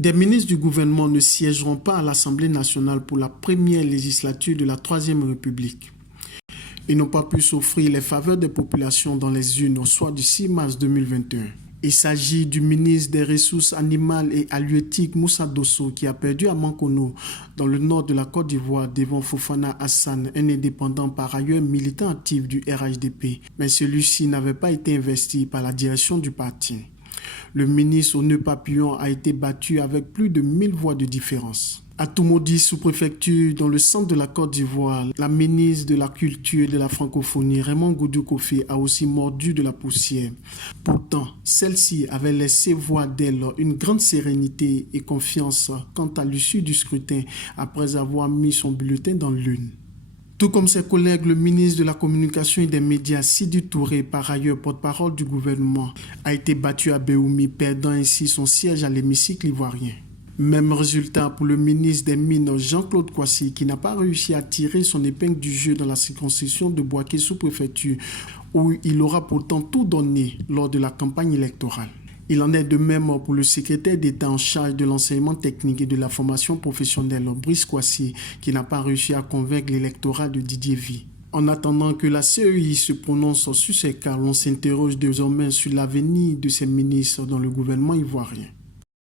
Des ministres du gouvernement ne siégeront pas à l'Assemblée nationale pour la première législature de la Troisième République. Ils n'ont pas pu s'offrir les faveurs des populations dans les urnes au soir du 6 mars 2021. Il s'agit du ministre des Ressources animales et halieutiques Moussa Dosso qui a perdu à Mankono, dans le nord de la Côte d'Ivoire, devant Fofana Hassan, un indépendant par ailleurs militant actif du RHDP. Mais celui-ci n'avait pas été investi par la direction du parti. Le ministre au nœud papillon a été battu avec plus de 1000 voix de différence. À Toumoudi, sous-préfecture, dans le centre de la Côte d'Ivoire, la ministre de la Culture et de la Francophonie, Raymond Goudou Kofi, a aussi mordu de la poussière. Pourtant, celle-ci avait laissé voir d'elle une grande sérénité et confiance quant à l'issue du scrutin après avoir mis son bulletin dans l'urne. Tout comme ses collègues, le ministre de la Communication et des Médias, Sidi Touré, par ailleurs porte-parole du gouvernement, a été battu à Béoumi, perdant ainsi son siège à l'hémicycle ivoirien. Même résultat pour le ministre des Mines, Jean-Claude Kouassi, qui n'a pas réussi à tirer son épingle du jeu dans la circonscription de Bouaké sous-préfecture, où il aura pourtant tout donné lors de la campagne électorale. Il en est de même pour le secrétaire d'État en charge de l'enseignement technique et de la formation professionnelle, Brice Kouassi, qui n'a pas réussi à convaincre l'électorat de Didier Vie. En attendant que la CEI se prononce sur ces cas, on s'interroge désormais sur l'avenir de ces ministres dans le gouvernement ivoirien.